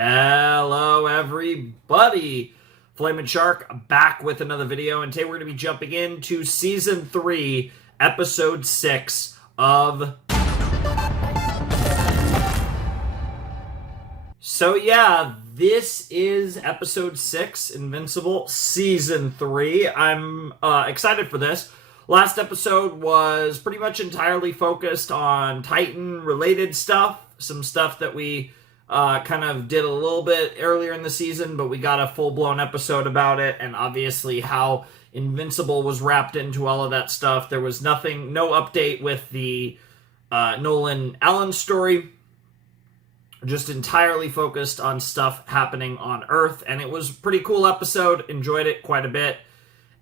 Hello everybody, Flamin' Shark back with another video, and today we're going to be jumping into Season 3, Episode 6 of... So yeah, this is Episode 6, Invincible, Season 3. I'm excited for this. Last episode was pretty much entirely focused on Titan-related stuff, some stuff that we... kind of did a little bit earlier in the season, but we got a full-blown episode about it, and obviously how Invincible was wrapped into all of that stuff. There was no update with the Nolan-Allen story, just entirely focused on stuff happening on Earth, and it was a pretty cool episode. Enjoyed it quite a bit.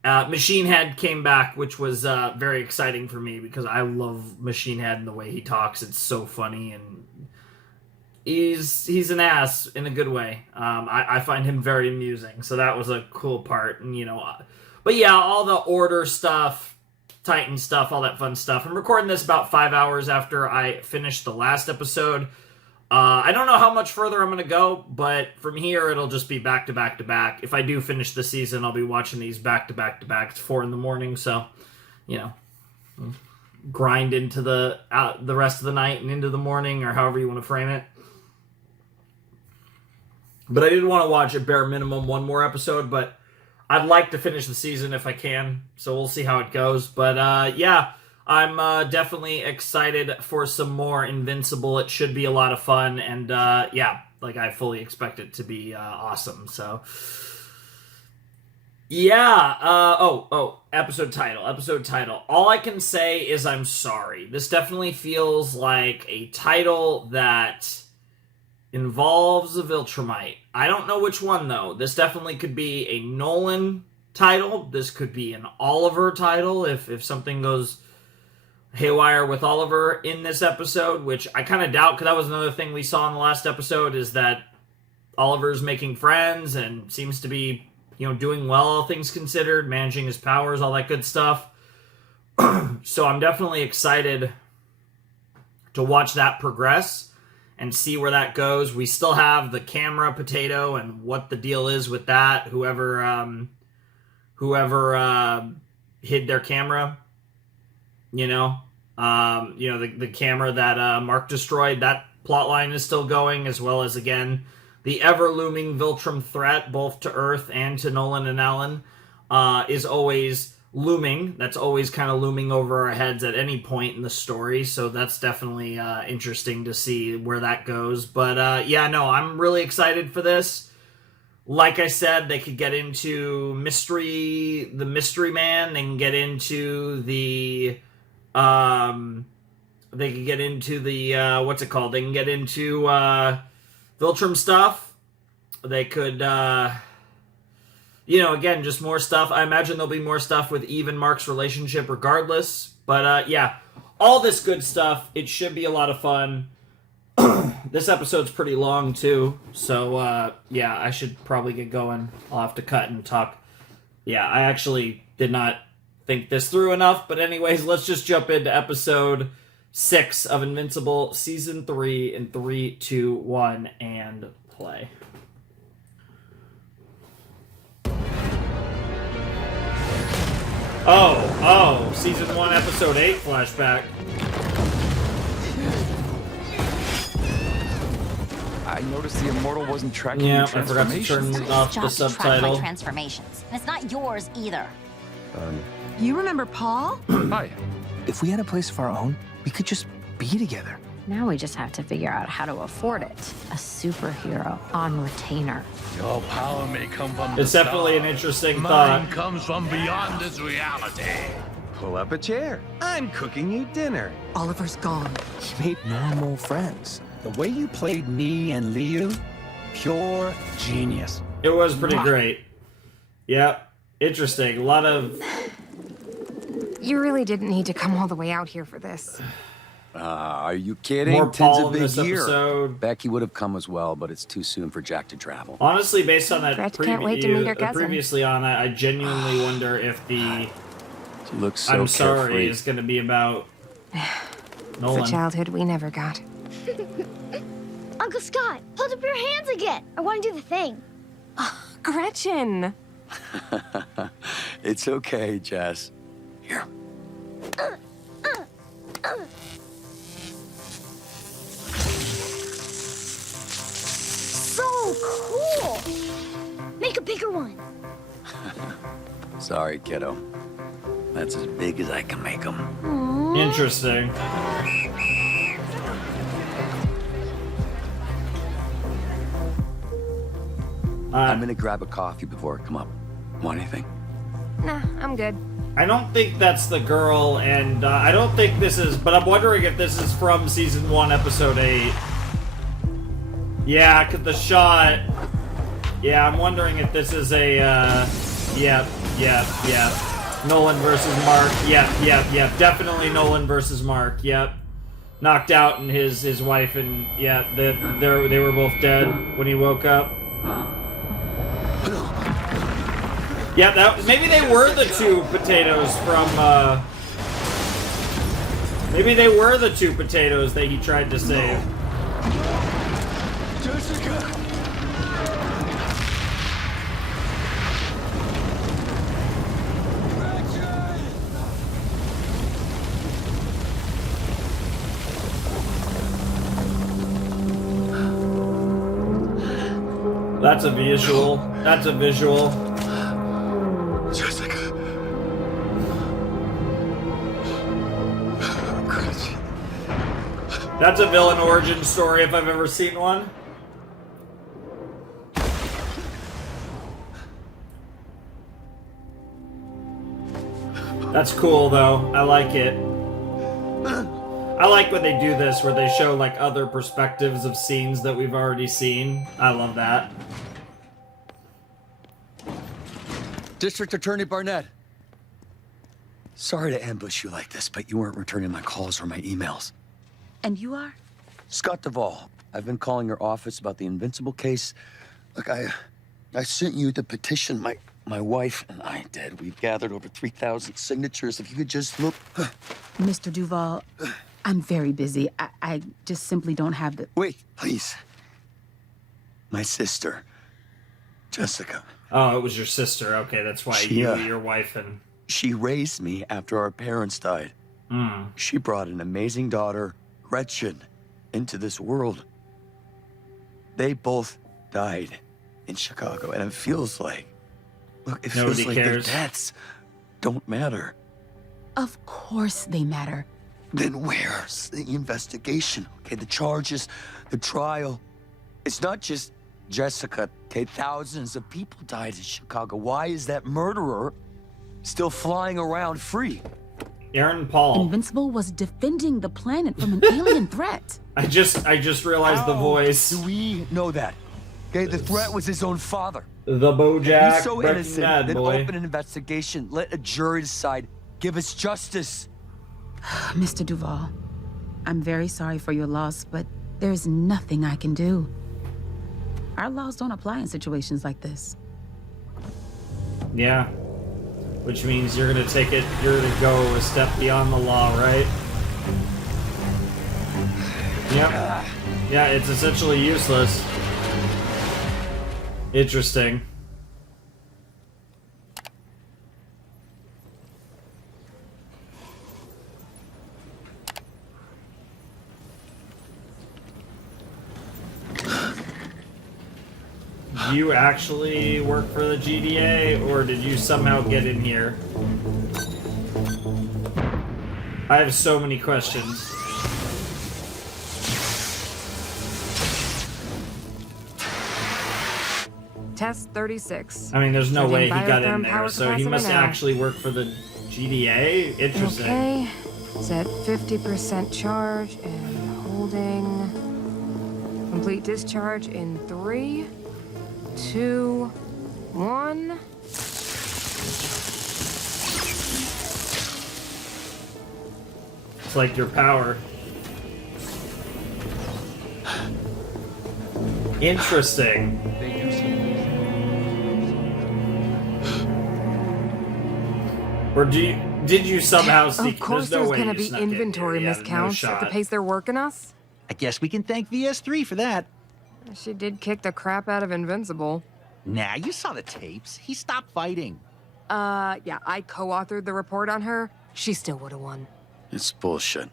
Machine Head came back, which was very exciting for me, because I love Machine Head and the way he talks. It's so funny, and he's an ass in a good way. I find him very amusing, so that was a cool part. And but yeah, all the Order stuff, Titan stuff, all that fun stuff. I'm recording this about 5 hours after I finished the last episode. I don't know how much further I'm going to go, but from here it'll just be back to back to back. If I do finish the season, I'll be watching these back to back to back. It's 4 in the morning, so grind into the rest of the night and into the morning, or however you want to frame it. But I did want to watch at bare minimum one more episode, but I'd like to finish the season if I can, so we'll see how it goes. But yeah, I'm definitely excited for some more Invincible. It should be a lot of fun, and yeah, like I fully expect it to be awesome. So yeah, episode title. All I can say is I'm sorry. This definitely feels like a title that involves a Viltrumite. I don't know which one, though. This definitely could be a Nolan title. This could be an Oliver title if something goes haywire with Oliver in this episode, which I kind of doubt, because that was another thing we saw in the last episode, is that Oliver's making friends and seems to be, doing well, all things considered, managing his powers, all that good stuff. So I'm definitely excited to watch that progress and see where that goes. We still have the camera potato and what the deal is with that. Whoever hid their camera, the camera that Mark destroyed, that plotline is still going, as well as, again, the ever-looming Viltrum threat, both to Earth and to Nolan and Allen, is always looming. That's always kind of looming over our heads at any point in the story, so that's definitely interesting to see where that goes. But yeah, no, I'm really excited for this. Like I said, they could get into the Mystery Man. They can get into the what's it called? They can get into Viltrum stuff. They could again, just more stuff. I imagine there'll be more stuff with Eve and Mark's relationship regardless. But, yeah, all this good stuff. It should be a lot of fun. This episode's pretty long, too. So, yeah, I should probably get going. I'll have to cut and talk. Yeah, I actually did not think this through enough. But anyways, let's just jump into Episode 6 of Invincible, Season 3 in 3, 2, 1, and play. Oh, Season 1, Episode 8 flashback. I noticed the Immortal wasn't tracking your your I forgot to turn off the subtitle. My transformations, and it's not yours either. You remember Paul? Hi. If we had a place of our own, we could just be together. Now we just have to figure out how to afford it. A superhero on retainer. Your power may come from It's definitely an interesting thought. Mine comes from beyond this reality. Pull up a chair. I'm cooking you dinner. Oliver's gone. He made normal friends. The way you played me and Liu, pure genius. It was pretty great. Yep. Interesting. A lot of... You really didn't need to come all the way out here for this. Are you kidding? More Ten's Paul a in this big year. episode. Becky would have come as well, but it's too soon for Jack to travel. Honestly, based on that Gretch can't wait to meet her cousin. previously on, I genuinely wonder if the She looks so I'm sorry carefree. is going to be about It's Nolan. a childhood we never got. Uncle Scott, hold up your hands again. I want to do the thing. Gretchen! It's okay, Jess. Here. So cool. Make a bigger one. Sorry, kiddo. That's as big as I can make them. Interesting. I'm gonna grab a coffee before I come up. Want anything? Nah, I'm good. I don't think that's the girl, and I don't think this is, but I'm wondering if this is from season 1, episode 8. Yeah, 'cause the shot. Yeah, I'm wondering if this is a, yeah. Nolan versus Mark. Yep. Definitely Nolan versus Mark. Yep. Knocked out, and his wife and they were both dead when he woke up. Yeah, maybe they were the two potatoes from. Maybe they were the two potatoes that he tried to save. Jessica! That's a visual. That's a visual. Jessica. Gretchen. That's a villain origin story if I've ever seen one. That's cool though. I like it. I like when they do this, where they show like other perspectives of scenes that we've already seen. I love that. District Attorney Barnett. Sorry to ambush you like this, but you weren't returning my calls or my emails. And you are? Scott Duvall. I've been calling your office about the Invincible case. Look, I sent you the petition my wife and I did. We've gathered over 3,000 signatures. If you could just look... Mr. Duvall, I'm very busy. I just simply don't have the... Wait, please. My sister, Jessica. Oh, it was your sister. Okay, that's why your wife and... She raised me after our parents died. She brought an amazing daughter, Gretchen, into this world. They both died in Chicago, and it feels like... Look, it feels like their deaths don't matter. Of course they matter. Then where's the investigation? Okay, the charges, the trial. It's not just Jessica. Okay, thousands of people died in Chicago. Why is that murderer still flying around free? Aaron Paul. Invincible was defending the planet from an alien threat. I just realized the voice. Do we know that? Okay, the threat was his own father. The BoJack He's so Breaking innocent. Bad Then boy. open an investigation. Let a jury decide. Give us justice. Mr. Duvall, I'm very sorry for your loss, but there's nothing I can do. Our laws don't apply in situations like this. Yeah. Which means you're gonna go a step beyond the law, right? Yep. Yeah, it's essentially useless. Interesting. Do you actually work for the GDA, or did you somehow get in here? I have so many questions. Test 36. I mean, there's no way he got in Biotherm there, power so he must capacitor now. actually work for the GDA? Interesting. Okay. Set 50% charge and holding. Complete discharge in 3, 2, 1. It's like your power. Interesting. Or did you somehow sneak? Of course there's no way gonna you be snuck in inventory here. Yeah, no miscounts at the shot. I guess we can thank VS3 for that. She did kick the crap out of Invincible. Nah, you saw the tapes. He stopped fighting. Yeah, I co-authored the report on her. She still would have won. It's bullshit.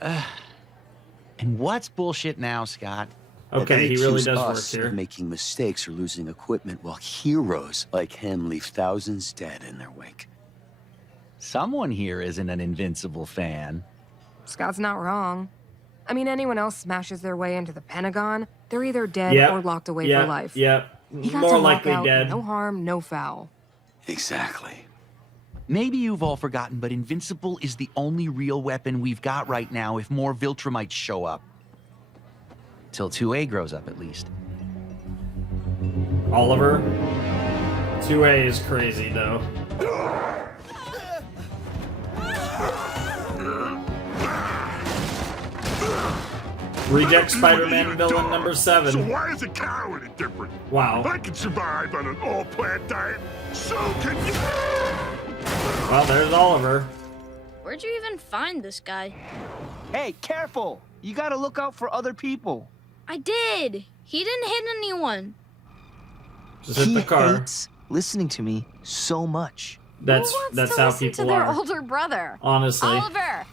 And what's bullshit now, Scott? Okay, he They really accuse does work us here. of making mistakes or losing equipment while heroes like him leave thousands dead in their wake. Someone here isn't an Invincible fan. Scott's not wrong. I mean, anyone else smashes their way into the Pentagon, they're either dead Yep. or locked away Yep. for life. Yep. He got More to walk likely out, dead. no harm, no foul. Exactly. Maybe you've all forgotten, but Invincible is the only real weapon we've got right now if more Viltrumites show up. Till 2A grows up, at least. Oliver. 2A is crazy, though. Reject Spider-Man villain number 7. So why is a cow any different? Wow. I can survive on an all-plant diet. So can you. Well, there's Oliver. Where'd you even find this guy? Hey, careful! You gotta look out for other people. I did. He didn't hit anyone. Just hit He the car. hates listening to me so much. That's Who wants that's to how listen people to their are. older brother? Honestly. Oliver,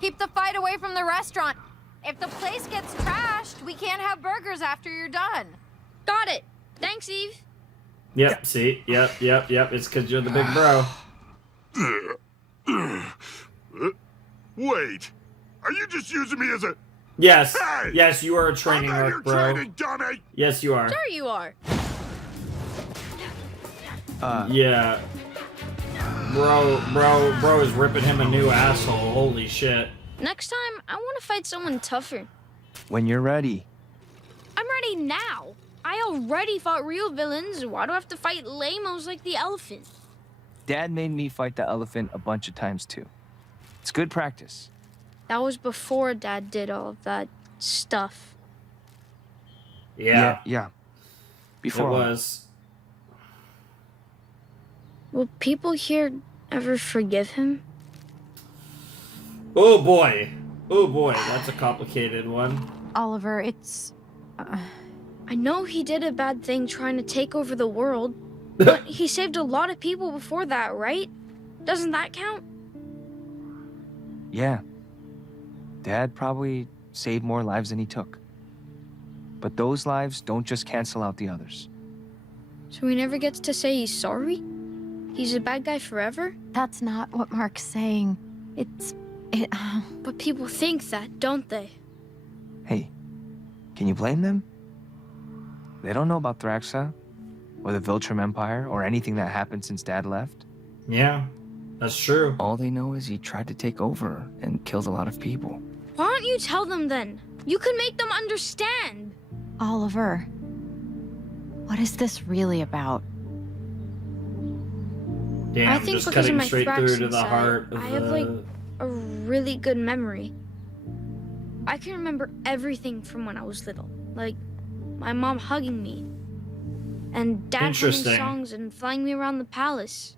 keep the fight away from the restaurant. If the place gets trashed, we can't have burgers after you're done. Got it. Thanks, Eve. Yep, see? Yep. It's because you're the big bro. Wait. Are you just using me as a. Yes. Hey! Yes, you are a training I'm not your arc, bro. training dummy! Yes, you are. Sure you are. Yeah. Bro is ripping him a new asshole. Holy shit. Next time, I want to fight someone tougher. When you're ready. I'm ready now. I already fought real villains. Why do I have to fight lamos like the elephant? Dad made me fight the elephant a bunch of times too. It's good practice. That was before Dad did all of that stuff. Yeah. Yeah. Before It all was. Will people here ever forgive him? Oh boy. Oh boy. That's a complicated one. Oliver, it's... I know he did a bad thing trying to take over the world, but he saved a lot of people before that, right? Doesn't that count? Yeah. Dad probably saved more lives than he took. But those lives don't just cancel out the others. So he never gets to say he's sorry? He's a bad guy forever? That's not what Mark's saying. But people think that, don't they? Hey, can you blame them? They don't know about Thraxa, or the Viltrum Empire, or anything that happened since Dad left. Yeah. That's true. All they know is he tried to take over and killed a lot of people. Why don't you tell them then? You can make them understand. Oliver, what is this really about? Damn, I think just because of cutting my straight through to Thraxan the side, heart of I have, like, a really good memory. I can remember everything from when I was little. Like, my mom hugging me. And Dad singing Interesting. songs and flying me around the palace.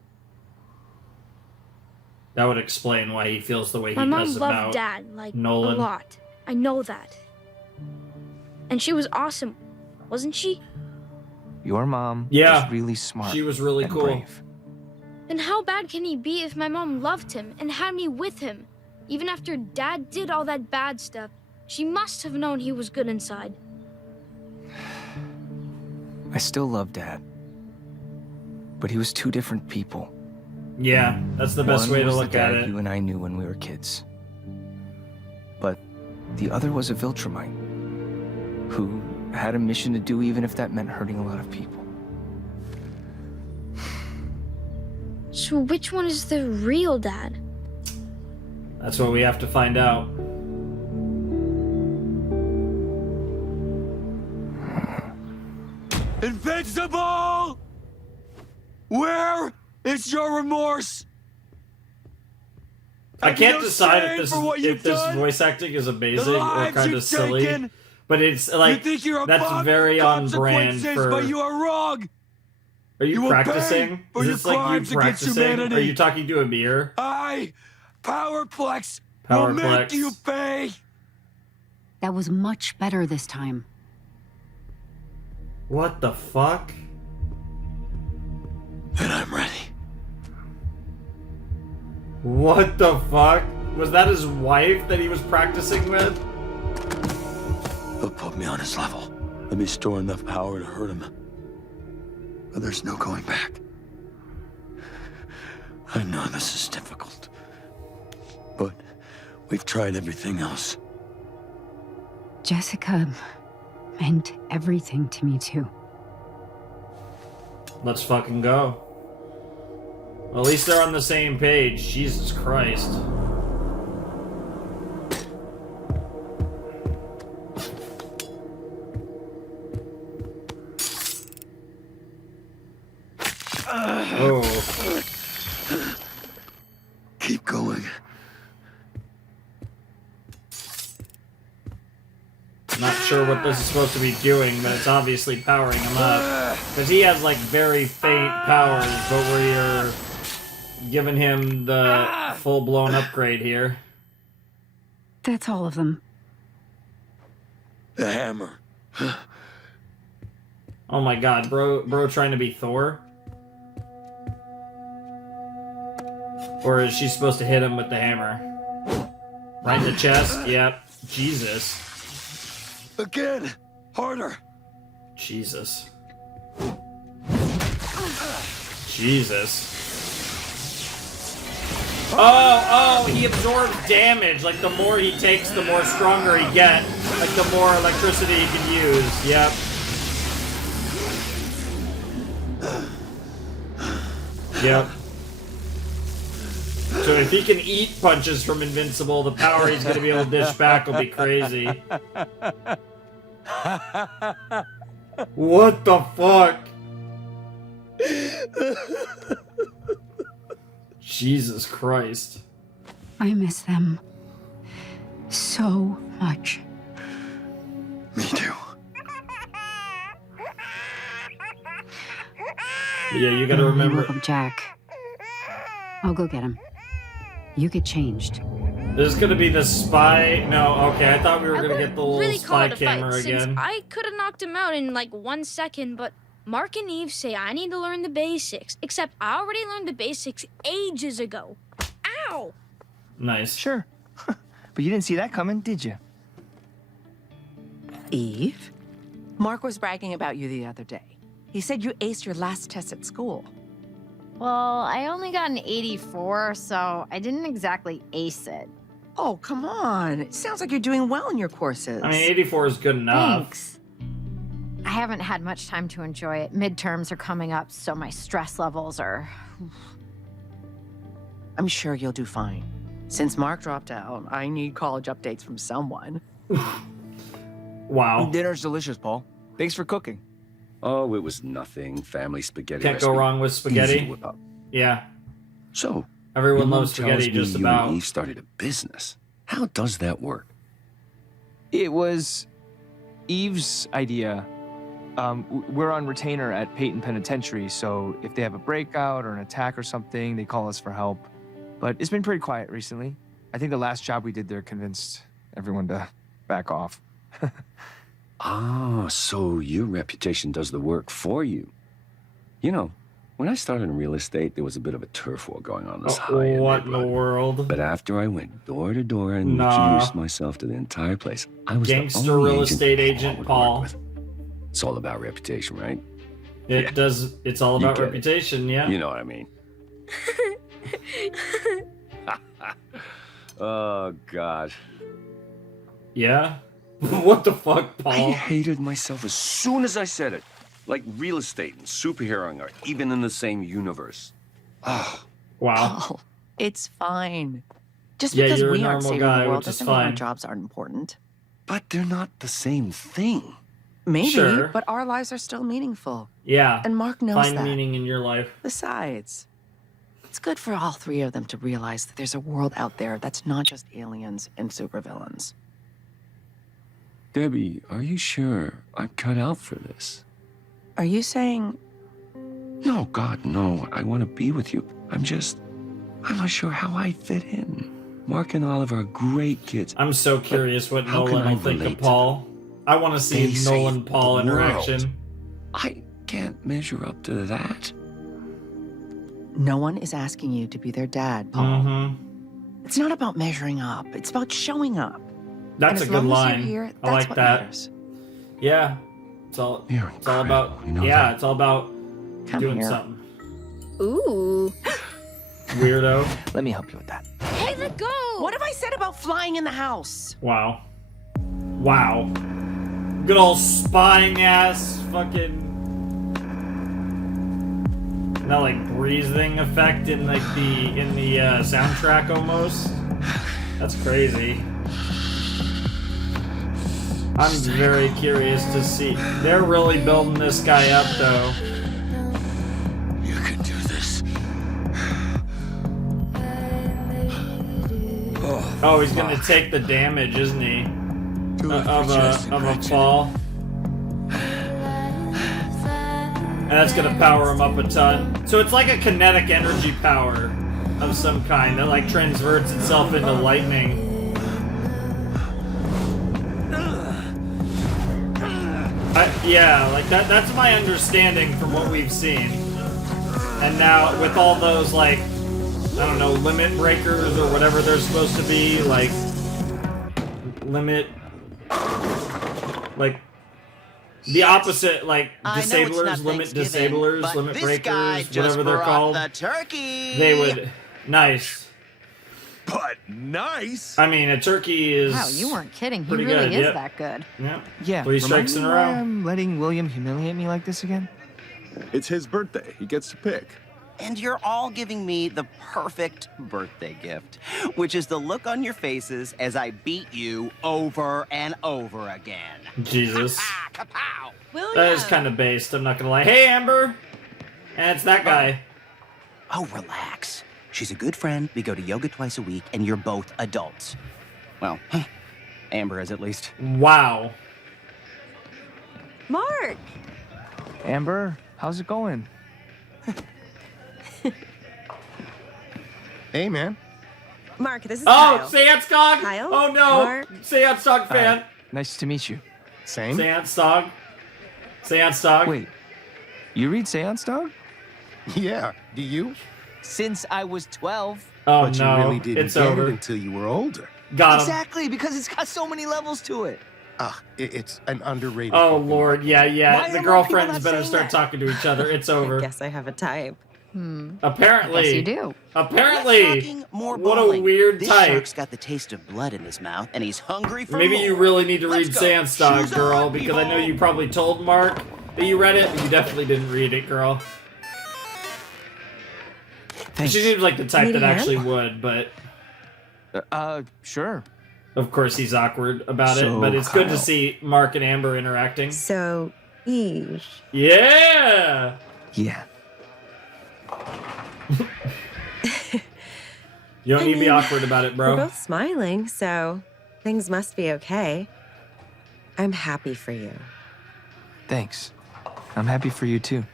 That would explain why he feels the way My he mom does loved about Dad, like, Nolan. a lot. I know that. And she was awesome, wasn't she? Your mom Yeah, was really smart. she was really and cool. brave. Then how bad can he be if my mom loved him and had me with him? Even after Dad did all that bad stuff, she must have known he was good inside. I still love Dad. But he was two different people. Yeah, that's the best One way to was the look at dad it. you and I knew when we were kids. But the other was a Viltrumite who had a mission to do even if that meant hurting a lot of people. So which one is the real Dad? That's what we have to find out. Invincible! Where is your remorse? I Have you can't no decide shame if for what you've this done? voice acting is The amazing or lives kind of you've silly, taken? but it's like You think you're that's above very on brand consequences, for. but you are wrong. Are you, you will practicing? pay for Is your this like you crimes against practicing? humanity. Are you talking to a mirror? Powerplex will make Powerplex. you pay. That was much better this time. What the fuck? And I'm ready. What the fuck? Was that his wife that he was practicing with? He'll put me on his level. Let me store enough power to hurt him. But there's no going back. I know this is difficult. But we've tried everything else. Jessica meant everything to me, too. Let's fucking go. At least they're on the same page. Jesus Christ. Oh. Keep going. Not sure what this is supposed to be doing, but it's obviously powering him up. Because he has, like, very faint powers, but we're giving him the full-blown upgrade here. That's all of them. The hammer. Oh my god, bro trying to be Thor? Or is she supposed to hit him with the hammer? Right in the chest? Yep. Jesus. Again! Harder! Jesus. Jesus. Oh, he absorbs damage. Like, the more he takes, the more stronger he gets. Like, the more electricity he can use. Yep. Yep. So if he can eat punches from Invincible, the power he's gonna be able to dish back will be crazy. What the fuck? Jesus Christ. I miss them so much. Me too. Yeah, you gotta remember. Jack. I'll go get him. You get changed. This is gonna be the spy. No, okay, I thought we were gonna get the little really spy call it a camera fight, again. since I could have knocked him out in like 1 second, but Mark and Eve say I need to learn the basics. Except I already learned the basics ages ago. Ow! Nice. Sure. But you didn't see that coming, did you? Eve? Mark was bragging about you the other day. He said you aced your last test at school. Well, I only got an 84, so I didn't exactly ace it. Oh, come on. It sounds like you're doing well in your courses. I mean, 84 is good enough. Thanks. I haven't had much time to enjoy it. Midterms are coming up, so my stress levels are... I'm sure you'll do fine. Since Mark dropped out, I need college updates from someone. Wow. Dinner's delicious, Paul. Thanks for cooking. Oh, it was nothing. Family spaghetti. Can't go wrong with spaghetti. Yeah. So, everyone your loves mom tells spaghetti me just you about. and Eve started a business. How does that work? It was Eve's idea. We're on retainer at Peyton Penitentiary, so if they have a breakout or an attack or something, they call us for help. But it's been pretty quiet recently. I think the last job we did there convinced everyone to back off. Ah, so your reputation does the work for you. You know, when I started in real estate, there was a bit of a turf war going on this high-end What in the world? But after I went door to door and introduced myself to the entire place, I was Gangster the only real estate agent Paul. It's all about reputation, right? It does. It's all about reputation. Yeah. You know what I mean. Oh, God. Yeah? What the fuck, Paul? I hated myself as soon as I said it. Like real estate and superheroing are even in the same universe. Oh. Wow. Oh, it's fine. Just Yeah, because you're a we aren't normal saving guy, the world which is doesn't mean our fine. jobs aren't important. But they're not the same thing. Maybe, Sure. but our lives are still meaningful. Yeah. And Mark knows Find that. meaning in your life. Besides, it's good for all three of them to realize that there's a world out there that's not just aliens and supervillains. Debbie, are you sure I'm cut out for this? Are you saying... No, God, no. I want to be with you. I'm not sure how I fit in. Mark and Olive are great kids. I'm so curious what how can Nolan I will think relate of to Paul. I want to see They Nolan saved Paul the world. interaction. I can't measure up to that. No one is asking you to be their dad, Paul. Mm-hmm. It's not about measuring up. It's about showing up. That's a And good as long as line. you're here, I that's like what that. matters. Yeah. It's all about You know yeah, that? it's all about Come doing here. something. Ooh. Weirdo. Let me help you with that. Hey, let go! What have I said about flying in the house? Wow. Wow. Good old spying ass fucking that like breathing effect in like the soundtrack almost. That's crazy. I'm very curious to see. They're really building this guy up though. You can do this. Oh, he's gonna take the damage, isn't he? Of a fall. And that's gonna power him up a ton. So it's like a kinetic energy power of some kind that like transverts itself into lightning. Yeah, like that's my understanding from what we've seen. And now with all those like, I don't know, limit breakers or whatever they're supposed to be, like limit, like the opposite, like disablers, limit disablers, limit breakers, whatever they're called. The turkey. They would, nice. But nice. I mean, a turkey is. Wow, you weren't kidding. He pretty really good, is yep. that good. Yeah. Yeah. 3 strikes in a row. I'm letting William humiliate me like this again? It's his birthday. He gets to pick. And you're all giving me the perfect birthday gift, which is the look on your faces as I beat you over and over again. Jesus. Kapow! That is kind of based, I'm not gonna lie. Hey, Amber! And it's that guy. Oh, relax. She's a good friend. We go to yoga twice a week, and you're both adults. Well, Amber is at least. Wow. Mark! Amber, how's it going? Hey, man. Mark, this is Oh, Kyle. Seance Dog! Kyle? Oh no! Mark? Seance Dog fan! Nice to meet you. Same. Seance Dog? Seance Dog? Wait, you read Seance Dog? Yeah. Do you? Since I was 12. Oh But no, you really didn't it's get over. it until you were older. Got him. Exactly, because it's got so many levels to it. It's an underrated. Oh book. lord, yeah. Why The are more people girlfriends not better saying start that? talking to each other. It's over. Guess I have a type. Apparently. Yes, you do. Apparently. Talking more What a bowling. weird this type. shark's got the taste of blood in his mouth, and he's hungry for Maybe more. you really need to read Let's go. Seance Dog, Shoes girl, on, because I know people. you probably told Mark that you read it, but you definitely didn't read it, girl. Thanks. She seems like the type Need a that hand? actually would, but Sure. of course he's awkward about it. So, But it's good to Kyle. see Mark and Amber interacting. So, Eve. Yeah! Yeah. You don't I need to be mean, awkward about it, We're bro. both smiling, so things must be okay. I'm happy for you. Thanks. I'm happy for you too.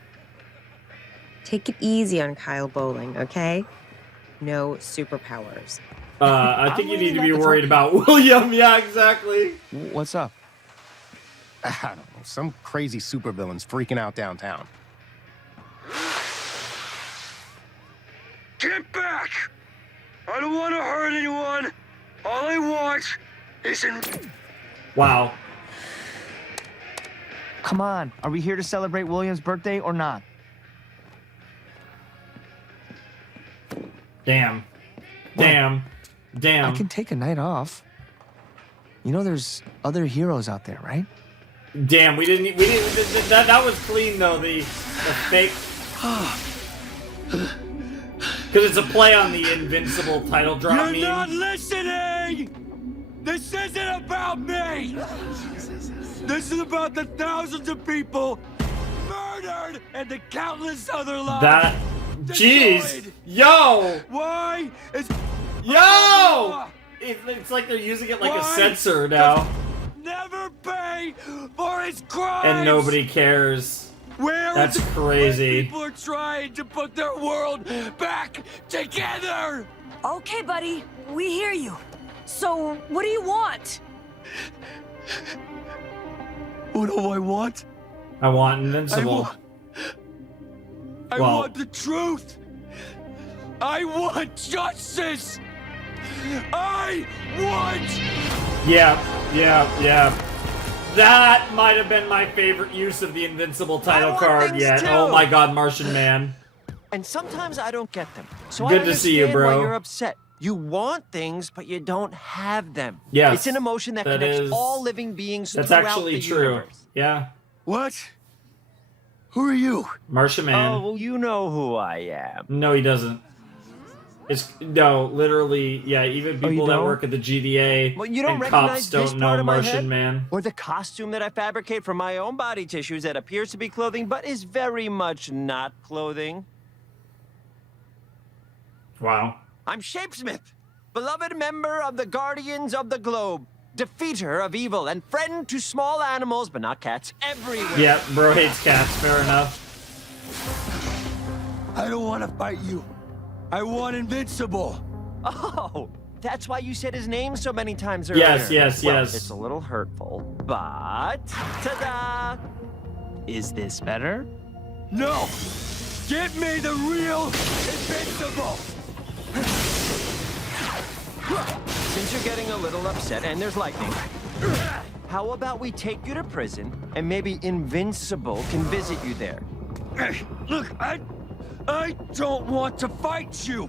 Take it easy on Kyle Bowling, okay? No superpowers. I think I'm you need to waiting be at the worried about William. Yeah, exactly. What's up? I don't know. Some crazy supervillain's freaking out downtown. Get back! I don't want to hurt anyone. All I want is Wow. Come on. Are we here to celebrate William's birthday or not? Damn. Damn. Damn. I can take a night off. You know there's other heroes out there, right? Damn, we didn't that was clean though, the fake. Because it's a play on the Invincible title drop meme. You're not listening! This isn't about me! This is about the thousands of people murdered and the countless other lives. That, jeez, destroyed. yo, Why is yo! It's like they're using it like a Why censor now, never pay for his crimes? and nobody cares. Where That's is it when crazy. people are trying to put their world back together. Okay, buddy, we hear you. So, what do you want? What do I want? I want Invincible. I Well- want the truth. I want justice. I want. Yeah. That might have been my favorite use of the Invincible title want card things yet. too. Oh my god, Martian Man. And sometimes I don't get them. So Good I to see you, understand why bro. you're upset. You want things, but you don't have them. Yes, It's an emotion that that connects is- all living beings That's throughout actually the true. universe. Yeah. What? Who are you? Martian Man. Oh, well, you know who I am. No, he doesn't. No, literally, yeah, even Oh, you people that don't? work at the GTA Well, you don't and recognize cops this don't part know of my Martian head? Man. Or the costume that I fabricate from my own body tissues that appears to be clothing, but is very much not clothing. Wow. I'm Shapesmith, beloved member of the Guardians of the Globe, defeater of evil, and friend to small animals, but not cats, everywhere. Yeah, bro hates cats, fair enough. I don't want to fight you. I want Invincible. Oh, that's why you said his name so many times earlier. Yes. It's a little hurtful, but ta-da! Is this better? No! Give me the real Invincible! Since you're getting a little upset and there's lightning, how about we take you to prison and maybe Invincible can visit you there? Look, I don't want to fight you.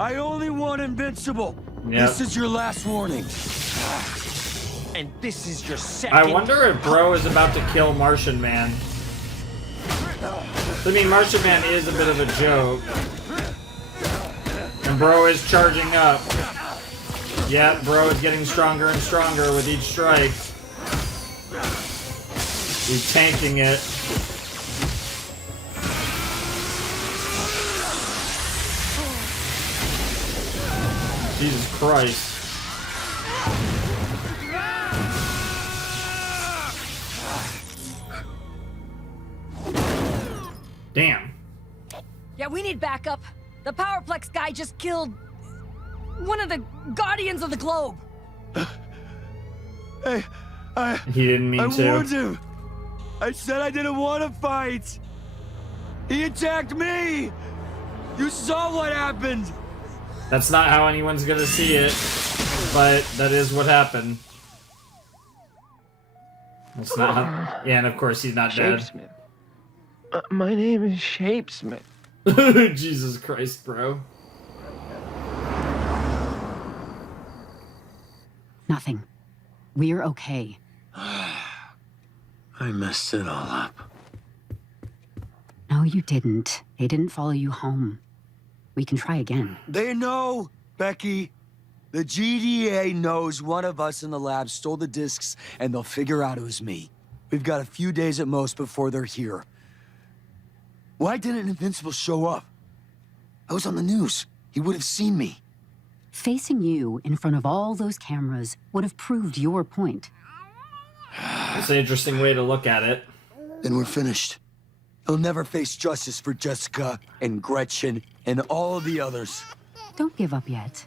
I only want Invincible. Yep. This is your last warning. And this is your second. I wonder if bro is about to kill Martian Man. I mean, Martian Man is a bit of a joke. And bro is charging up. Yeah, bro is getting stronger and stronger with each strike. He's tanking it. Jesus Christ. Damn. Yeah, we need backup. The Powerplex guy just killed one of the Guardians of the Globe. Hey, He didn't mean I to. warned him. I said I didn't want to fight. He attacked me. You saw what happened. That's not how anyone's gonna see it, but that is what happened. That's not how... Yeah, and of course he's not dead. Shapesmith. My name is Shapesmith. Jesus Christ, bro. Nothing. We're okay. I messed it all up. No, you didn't. They didn't follow you home. We can try again. They know, Becky. The GDA knows one of us in the lab stole the discs, and they'll figure out it was me. We've got a few days at most before they're here. Why didn't Invincible show up? I was on the news. He would have seen me. Facing you in front of all those cameras would have proved your point. That's an interesting way to look at it. Then we're finished. He'll never face justice for Jessica and Gretchen and all the others. Don't give up yet.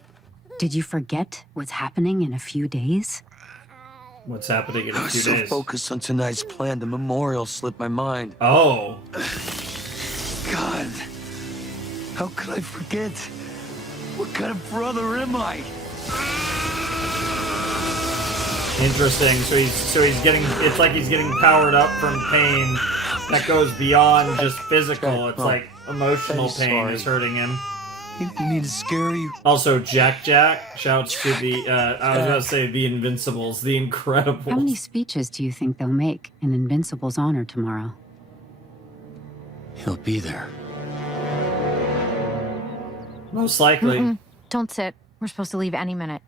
Did you forget what's happening in a few days? What's happening in a I was few so days? focused on tonight's plan, the memorial slipped my mind. Oh. God, how could I forget? What kind of brother am I? Interesting. So he's getting, it's like he's getting powered up from pain that goes beyond just physical. It's like emotional pain is hurting him. You need to scare you. Also, Jack shouts to the, I was about to say the Invincibles, the Incredibles. How many speeches do you think they'll make in Invincible's honor tomorrow? He'll be there. Most likely. Mm-mm. Don't sit. We're supposed to leave any minute.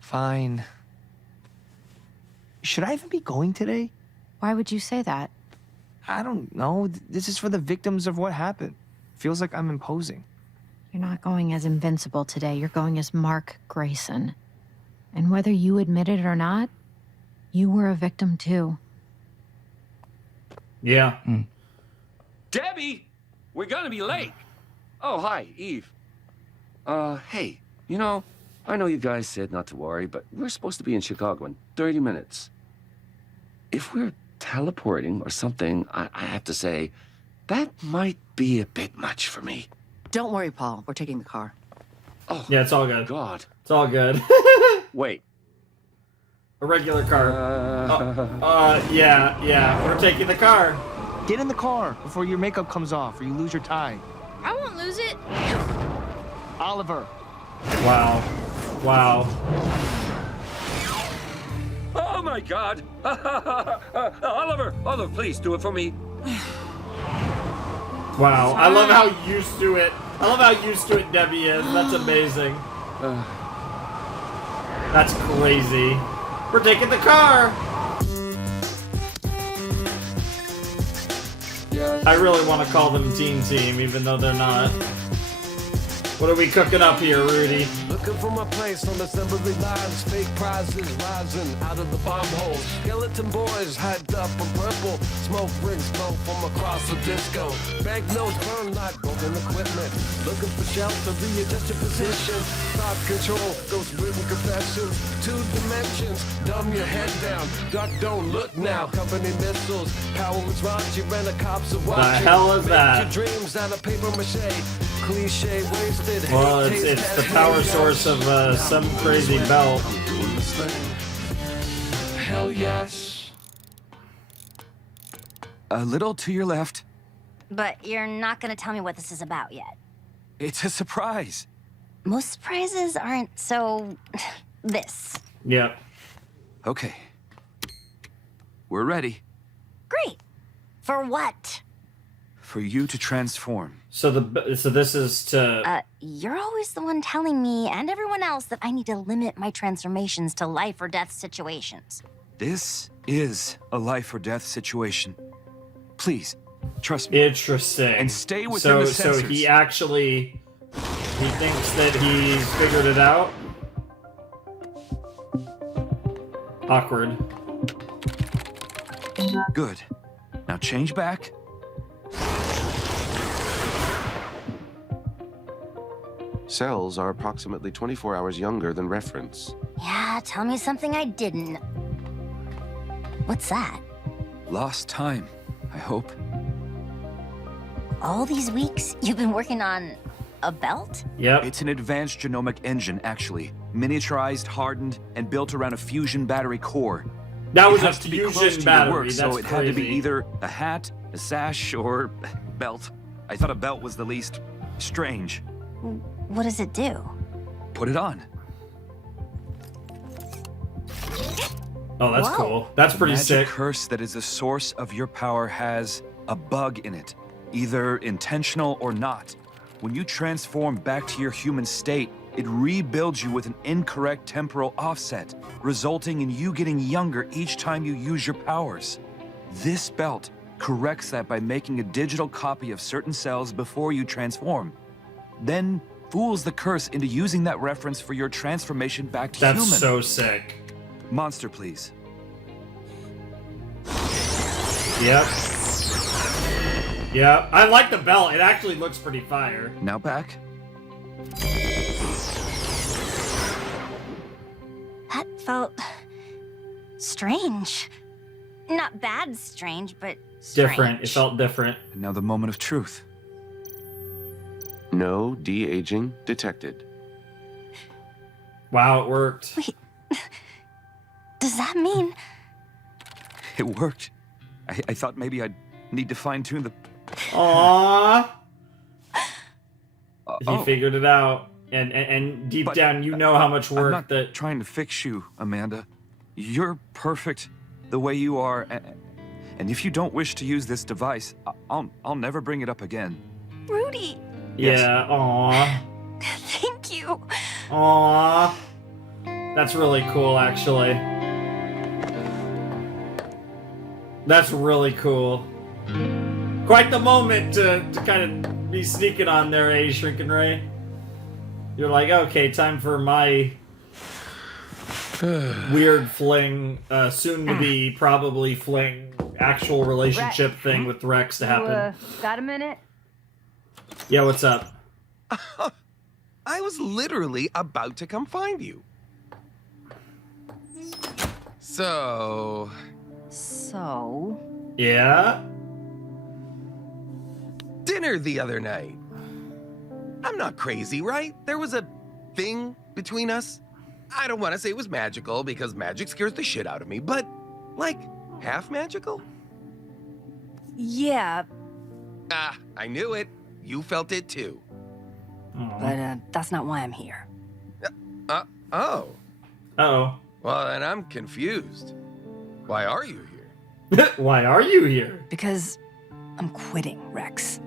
Fine. Should I even be going today? Why would you say that? I don't know. This is for the victims of what happened. Feels like I'm imposing. You're not going as Invincible today. You're going as Mark Grayson. And whether you admit it or not, you were a victim too. Yeah. Debbie, we're gonna be late. Oh, hi, Eve. Hey, you know, I know you guys said not to worry, but we're supposed to be in Chicago in 30 minutes. If we're teleporting or something, I have to say, that might be a bit much for me. Don't worry, Paul. We're taking the car. Oh, yeah, it's all good. God. It's all good. Wait. A regular car. Yeah, we're taking the car. Get in the car before your makeup comes off or you lose your tie. I won't lose it. Oliver. Wow. Oh my God! Oliver, please do it for me. Wow, I love how used to it. I love how used to it Debbie is. That's amazing. That's crazy. We're taking the car. I really want to call them Teen Team, even though they're not. What are we cooking up here, Rudy? Looking for my place on assembly lines. Fake prizes rising out of the bomb holes. Skeleton boys hyped up in purple. Smoke brings smoke from across the disco. Banknotes burn like broken equipment. Looking for shelter, readjust your position. Thought control, those written confessions. 2 dimensions, dumb your head down. Duck, don't look now. Company missiles, power is raunchy, and the cops are watching. The hell is that? Make your dreams out of paper mache. Cliche wasted. Well, it's the power source of some crazy belt. Hell yes. A little to your left. But you're not gonna tell me what this is about yet. It's a surprise. Most surprises aren't so... this. Yep. Okay. We're ready. Great. For what? For you to transform. So this is to... You're always the one telling me and everyone else that I need to limit my transformations to life or death situations. This is a life or death situation. Please, trust me. Interesting. And stay within the sensors. So he actually... He thinks that he's figured it out? Awkward. Good. Now change back. Cells are approximately 24 hours younger than reference. Yeah, tell me something I didn't. What's that? Lost time, I hope. All these weeks you've been working on a belt? Yep. It's an advanced genomic engine, actually. Miniaturized, hardened, and built around a fusion battery core. That was it has a to be close fusion to battery. your work, That's so it had to be crazy. either a hat, a sash, or belt. I thought a belt was the least strange. What does it do? Put it on. Oh, that's Whoa. cool. That's pretty Magic sick. curse that is the source of your power has a bug in it, either intentional or not. When you transform back to your human state, it rebuilds you with an incorrect temporal offset, resulting in you getting younger each time you use your powers. This belt corrects that by making a digital copy of certain cells before you transform. Then fools the curse into using that reference for your transformation back to human. That's so sick. Monster, please. Yep. Yep. I like the belt. It actually looks pretty fire. Now back. That felt... strange. Not bad strange, but strange. Different. It felt different. And now the moment of truth. No de-aging detected. Wow, it worked. Wait. Does that mean... It worked. I thought maybe I'd need to fine-tune the... Aww. He oh. figured it out. And deep down, you know how much I'm work not that... trying to fix you, Amanda. You're perfect the way you are. And if you don't wish to use this device, I'll never bring it up again. Rudy! Yes. Yeah, aww. Thank you. Aww. That's really cool, actually. That's really cool. Quite the moment to kind of be sneaking on there, eh, Shrinking Ray? You're like, okay, time for my weird fling, soon-to-be probably fling, actual relationship thing with Rex to happen. Got a minute? Yeah, what's up? I was literally about to come find you. So... So? Yeah? Dinner the other night. I'm not crazy, right? There was a thing between us. I don't want to say it was magical because magic scares the shit out of me, but like half magical? Yeah. Ah, I knew it. You felt it too. But that's not why I'm here. Oh. Uh-oh. Well, then I'm confused. Why are you here? Why are you here? Because I'm quitting, Rex.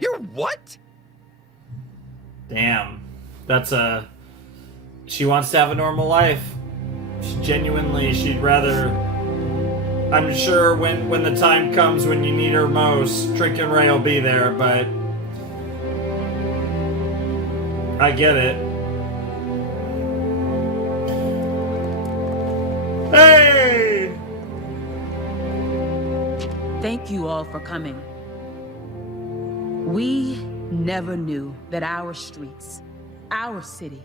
You're what? Damn. That's a... She wants to have a normal life. She'd rather... I'm sure when the time comes when you need her most, Trick and Ray will be there, but... I get it. Hey! Thank you all for coming. We never knew that our streets, our city,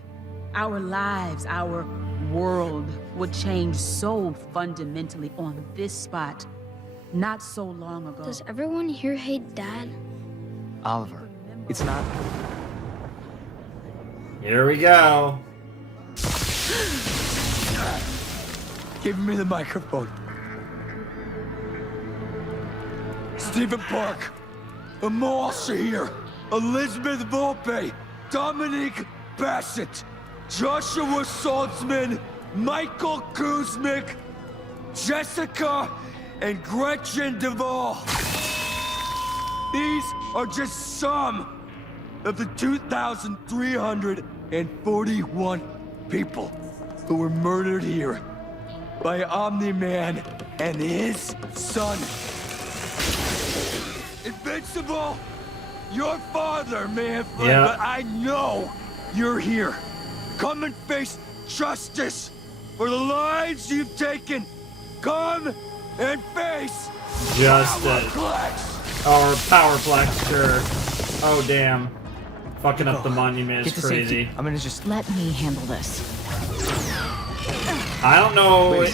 our lives, our world would change so fundamentally on this spot not so long ago. Does everyone here hate Dad? Oliver, it's not... Here we go. Give me the microphone. Stephen Park, Amal Shahir, Elizabeth Volpe, Dominique Bassett, Joshua Saltzman, Michael Kuzmic, Jessica, and Gretchen Duvall. These are just some of the 2,341 people who were murdered here by Omni-Man and his son. Invincible, your father may have fled, but I know you're here. Come and face justice for the lives you've taken. Come and face Justice. Or Powerplex, sure. Oh, damn. Fucking up the monument is crazy. I'm gonna just... Let me handle this. I don't know.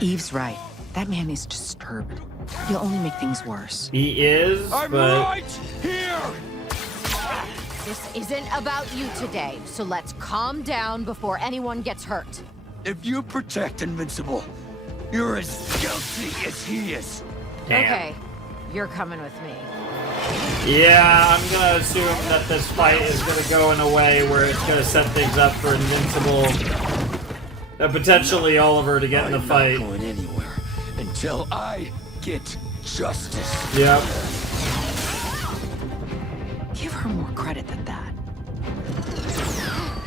Eve's right. That man is disturbed. He'll only make things worse. He is, I'm but... right here! This isn't about you today, so let's calm down before anyone gets hurt. If you protect Invincible, you're as guilty as he is. Damn. Okay, you're coming with me. Yeah, I'm gonna assume that this fight is gonna go in a way where it's gonna set things up for Invincible and potentially Oliver to get in the fight. I'm not going anywhere until I get justice. Yep. Give her more credit than that.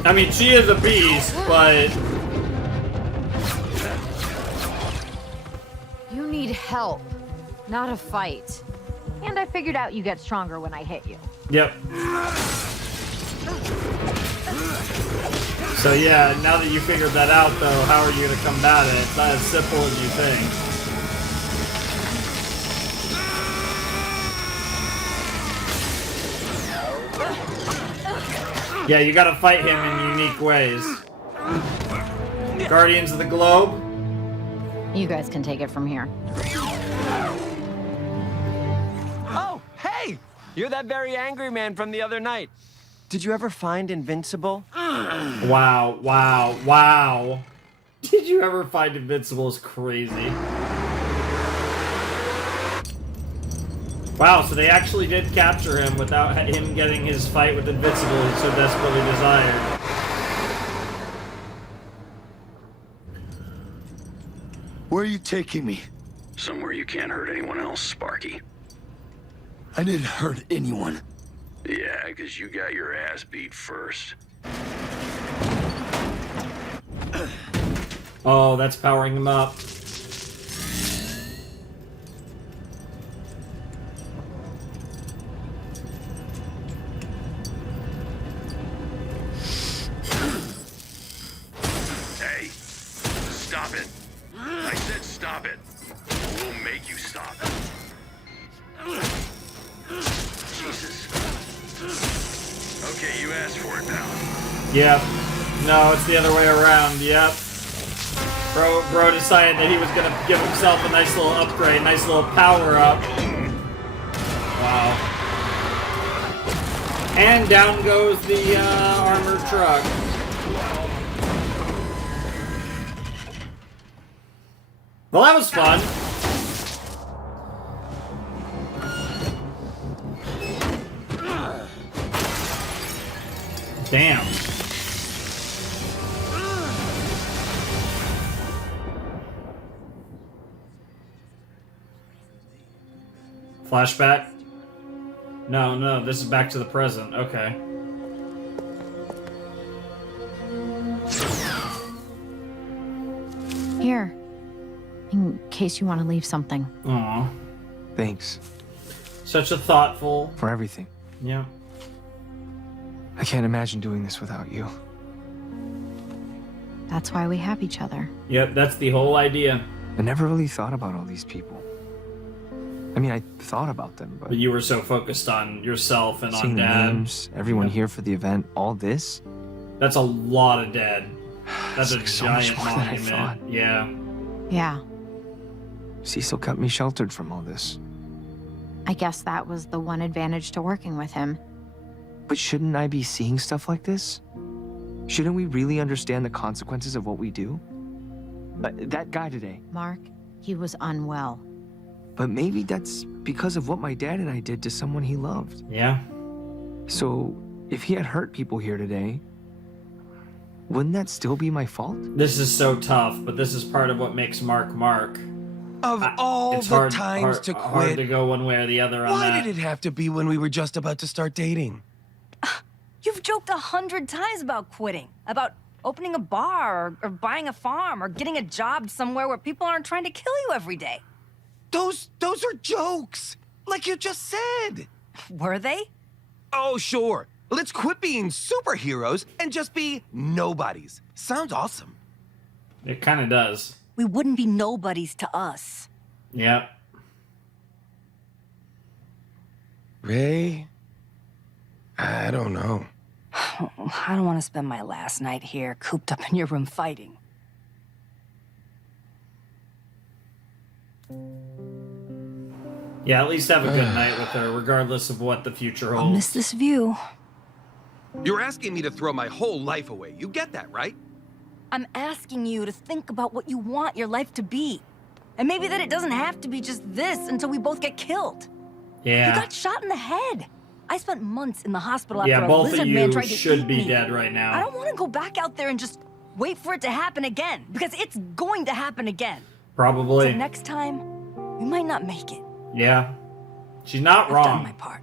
I mean, she is a beast, but... You need help, not a fight. And I figured out you get stronger when I hit you. Yep. So yeah, now that you figured that out, though, how are you gonna combat it? It's not as simple as you think. Yeah, you gotta fight him in unique ways. Guardians of the Globe? You guys can take it from here. Oh, hey! You're that very angry man from the other night. Did you ever find Invincible? Wow, wow, wow. Did you ever find Invincible is crazy. Wow, so they actually did capture him without him getting his fight with Invincible he so desperately desired. Where are you taking me? Somewhere you can't hurt anyone else, Sparky. I didn't hurt anyone. Yeah, because you got your ass beat first. Oh, that's powering him up. Hey, stop it. I said stop it. We'll make you stop. Jesus. Okay, you asked for it now. Yep. No, it's the other way around. Yep. Bro decided that he was gonna give himself a nice little upgrade, nice little power up. Wow. And down goes the armored truck. Well, that was fun. Damn. Flashback? No, this is back to the present. Okay. Here. In case you want to leave something. Aw. Thanks. Such a thoughtful... For everything. Yeah. I can't imagine doing this without you. That's why we have each other. Yep, that's the whole idea. I never really thought about all these people. I mean, I thought about them, but... But you were so focused on yourself and seeing on the Dad. names, everyone here for the event, all this? That's a lot of dead. That's a like so much giant more than I monument. thought. Yeah. Yeah. Cecil kept me sheltered from all this. I guess that was the one advantage to working with him. But shouldn't I be seeing stuff like this? Shouldn't we really understand the consequences of what we do? That guy today. Mark, he was unwell. But maybe that's because of what my dad and I did to someone he loved. Yeah. So, if he had hurt people here today, wouldn't that still be my fault? This is so tough, but this is part of what makes Mark Mark. Of all It's the hard, times hard, to hard quit, to go one way or the other on why that. did it have to be when we were just about to start dating? You've joked 100 times about quitting, about opening a bar or buying a farm or getting a job somewhere where people aren't trying to kill you every day. Those are jokes, like you just said. Were they? Oh, sure. Let's quit being superheroes and just be nobodies. Sounds awesome. It kind of does. We wouldn't be nobodies to us. Yep. Ray? I don't know. I don't want to spend my last night here cooped up in your room fighting. Yeah, at least have a good night with her, regardless of what the future I'll holds. miss this view. You're asking me to throw my whole life away. You get that, right? I'm asking you to think about what you want your life to be. And maybe that it doesn't have to be just this until we both get killed. Yeah. You got shot in the head. I spent months in the hospital after Yeah, a both lizard of man you tried to should eat be me. dead right now. I don't want to go back out there and just wait for it to happen again, because it's going to happen again. Probably. So next time, we might not make it. Yeah. She's not I've wrong. done my part.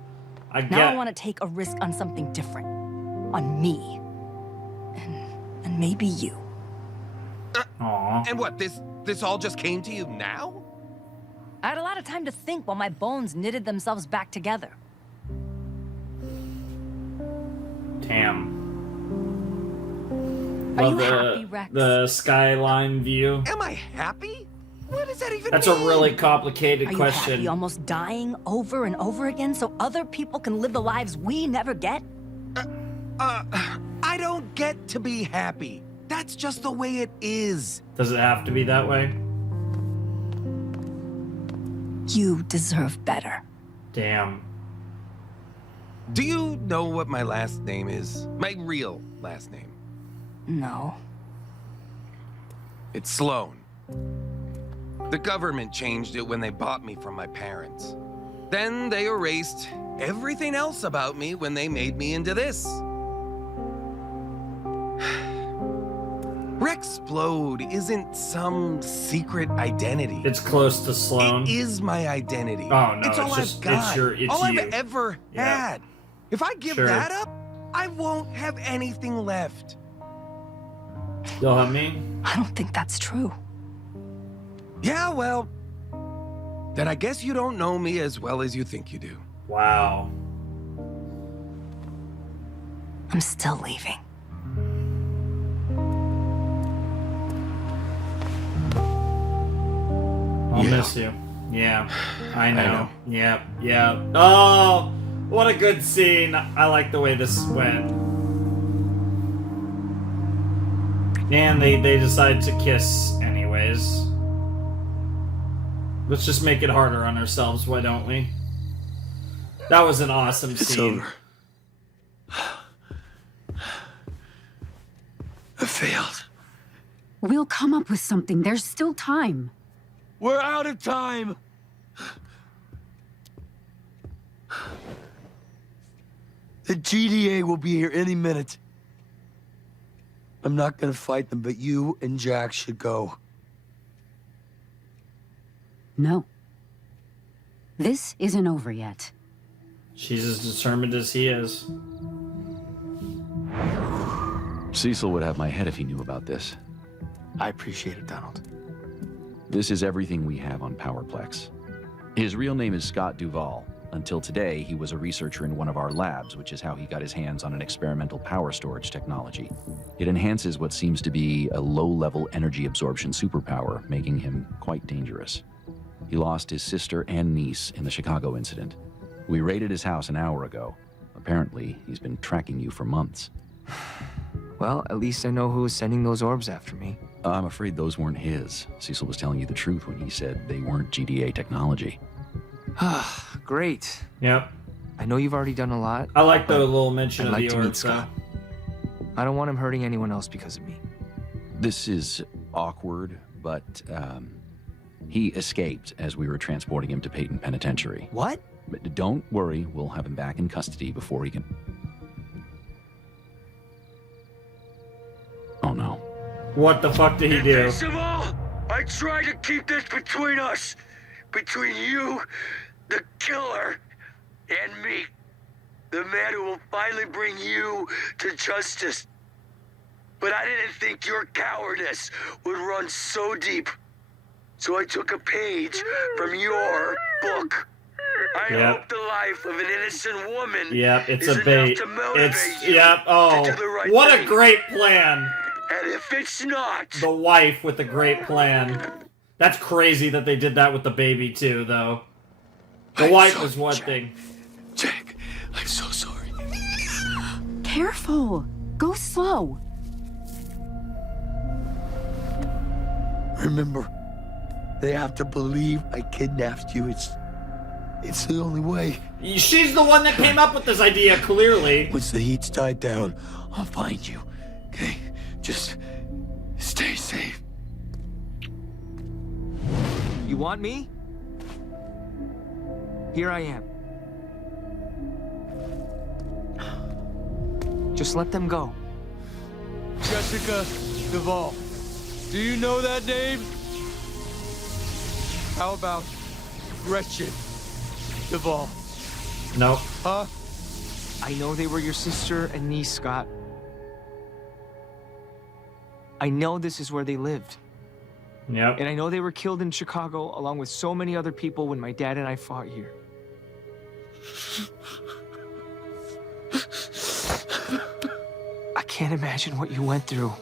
I Now get. I want to take a risk on something different. On me. And maybe you. Aww. And what, this all just came to you now? I had a lot of time to think while my bones knitted themselves back together. Damn. Are Love you the, happy, Rex? the skyline view. Am I happy? What does that even That's mean? a really complicated Are you question. happy almost dying over and over again so other people can live the lives we never get? I don't get to be happy. That's just the way it is. Does it have to be that way? You deserve better. Damn. Do you know what my last name is? My real last name? No. It's Sloan. The government changed it when they bought me from my parents. Then they erased everything else about me when they made me into this. Rexplode isn't some secret identity. It's close to Sloan. It is my identity. Oh, no, it's all it's just- I've got. it's all you. I've ever Yeah. had. If I give Sure. that up, I won't have anything left. You'll have me? I don't think that's true. Yeah, well, then I guess you don't know me as well as you think you do. Wow. I'm still leaving. I'll miss you. Yeah, I know. Yep, yeah. Oh, what a good scene. I like the way this went. And they decide to kiss anyway. anyways. Let's just make it harder on ourselves, why don't we? That was an awesome scene. Over. I failed. We'll come up with something. There's still time. We're out of time. The GDA will be here any minute. I'm not gonna fight them, but you and Jack should go. No. This isn't over yet. She's as determined as he is. Cecil would have my head if he knew about this. I appreciate it, Donald. This is everything we have on Powerplex. His real name is Scott Duvall. Until today, he was a researcher in one of our labs, which is how he got his hands on an experimental power storage technology. It enhances what seems to be a low-level energy absorption superpower, making him quite dangerous. He lost his sister and niece in the Chicago incident. We raided his house an hour ago. Apparently, he's been tracking you for months. Well, at least I know who was sending those orbs after me. I'm afraid those weren't his. Cecil was telling you the truth when he said they weren't GDA technology. Great. Yep. I know you've already done a lot. I like the little mention I'd of like the to meet orbs, Scott. I don't want him hurting anyone else because of me. This is awkward, but he escaped as we were transporting him to Peyton Penitentiary. What? But don't worry, we'll have him back in custody before he can... Oh no. What the fuck did he do? Invincible! I tried to keep this between us. Between you, the killer, and me. The man who will finally bring you to justice. But I didn't think your cowardice would run so deep. So I took a page from your book. I hope the life of an innocent woman it's is a bait. enough to motivate It's you oh, to do the right what thing. a great plan. And if it's not, The wife with a great plan. That's crazy that they did that with the baby too, though. The wife was one thing. Jack, I'm so sorry. Careful. Go slow. Remember, they have to believe I kidnapped you. It's the only way. She's the one that came up with this idea, clearly. Once the heat's died down, I'll find you. Okay? Just stay safe. You want me? Here I am. Just let them go. Jessica Duvall. Do you know that name? How about Gretchen Duvall? Nope. Huh? I know they were your sister and niece, Scott. I know this is where they lived. Yep. And I know they were killed in Chicago along with so many other people when my dad and I fought here. I can't imagine what you went through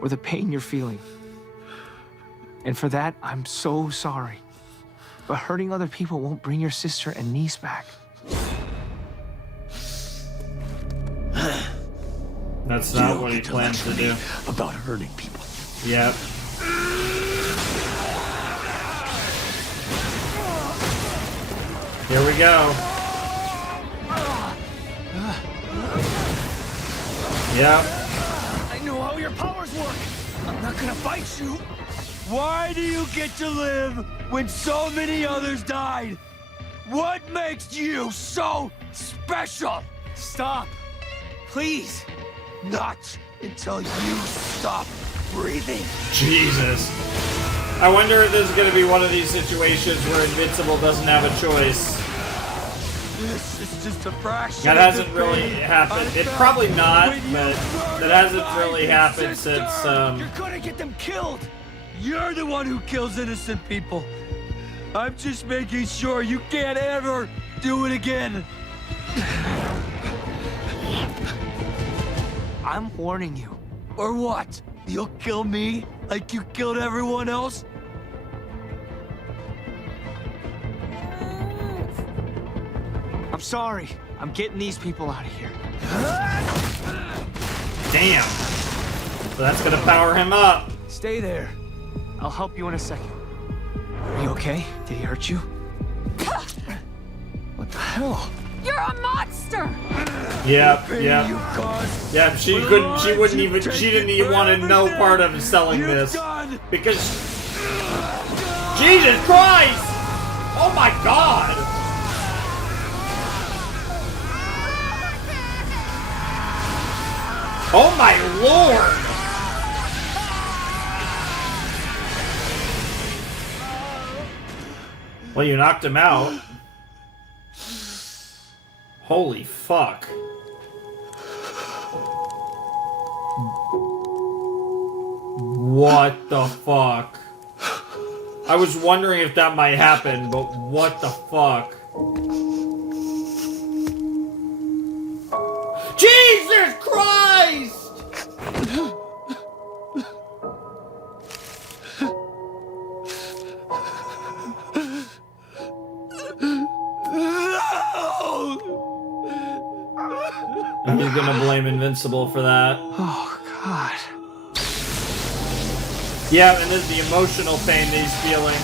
or the pain you're feeling. And for that, I'm so sorry. But hurting other people won't bring your sister and niece back. That's not what he plans to do. About hurting people. Yep. Here we go. Yep. I know how your powers work. I'm not gonna fight you. Why do you get to live when so many others died? What makes you so special? Stop. Please. Not until you stop breathing. Jesus. I wonder if this is going to be one of these situations where Invincible doesn't have a choice. This is just a fraction. That hasn't really happened. It's probably not, but that hasn't really happened since, You're gonna get them killed. You're the one who kills innocent people. I'm just making sure you can't ever do it again. I'm warning you. Or what? You'll kill me like you killed everyone else? I'm sorry. I'm getting these people out of here. damn. So that's going to power him up. Stay there. I'll help you in a second. Are you okay? Did he hurt you? What the hell? You're a monster! Yeah. She wouldn't even, she didn't even want no part of selling this. Because, Jesus Christ! Oh my God! Oh my Lord! Well, you knocked him out. Holy fuck. What the fuck? I was wondering if that might happen, but what the fuck? Jesus Christ! And he's gonna blame Invincible for that. Oh, God. Yeah, and there's the emotional pain that he's feeling.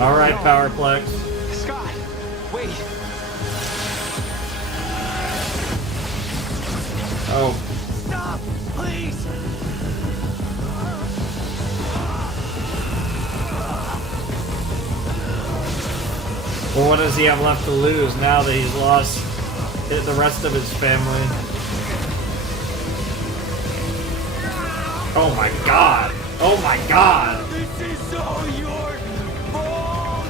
Alright, Powerplex. Scott, wait. Oh. Stop, please. Well, what does he have left to lose now that he's lost the rest of his family? Oh my God! Oh my God! This is all your fault!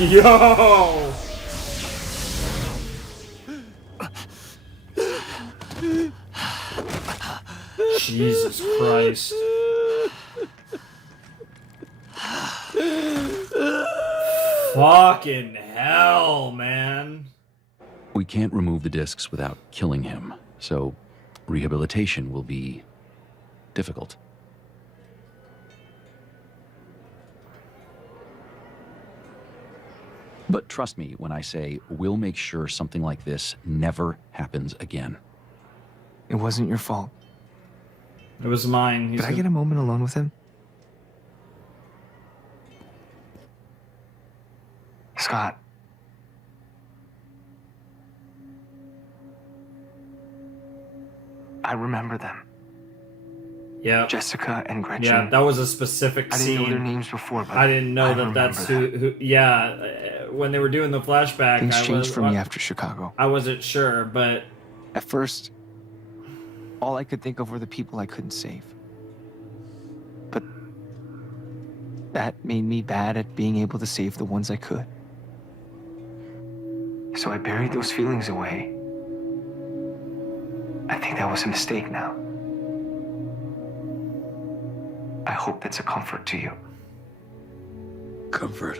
Yo! Jesus Christ. Fucking hell, man. We can't remove the discs without killing him, so rehabilitation will be difficult. But trust me when I say we'll make sure something like this never happens again. It wasn't your fault. It was mine. Could I get a moment alone with him? Scott. I remember them. Yeah. Jessica and Gretchen. Yeah, that was a specific scene. I didn't know their names before, but I didn't know that's who. Yeah, when they were doing the flashback, things changed for me after Chicago. I wasn't sure, but at first, all I could think of were the people I couldn't save. But that made me bad at being able to save the ones I could. So I buried those feelings away. I think that was a mistake now. I hope that's a comfort to you. Comfort.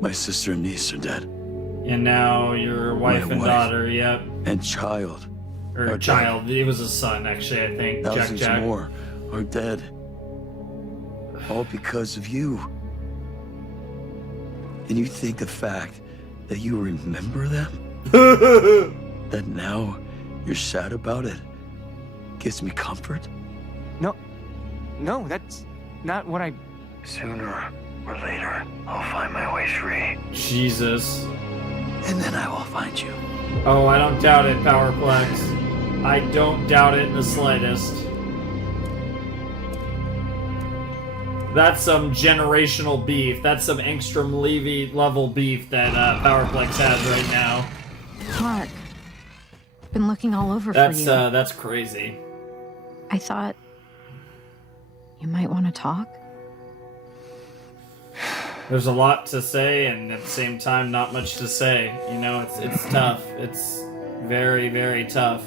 My sister and niece are dead. And now your wife and daughter, yep. And child. Or child. It was a son, actually, I think. Thousands Jack. more are dead. All because of you. And you think the fact that you remember them? That now you're sad about it gives me comfort? No, that's not what I... Sooner or later, I'll find my way free. Jesus. And then I will find you. Oh, I don't doubt it, Powerplex. I don't doubt it in the slightest. That's some generational beef. That's some Engstrom Levy level beef that Powerplex has right now. Mark, I've been looking all over for you. That's crazy. I thought you might want to talk. There's a lot to say, and at the same time, not much to say. You know, it's tough. It's very, very tough.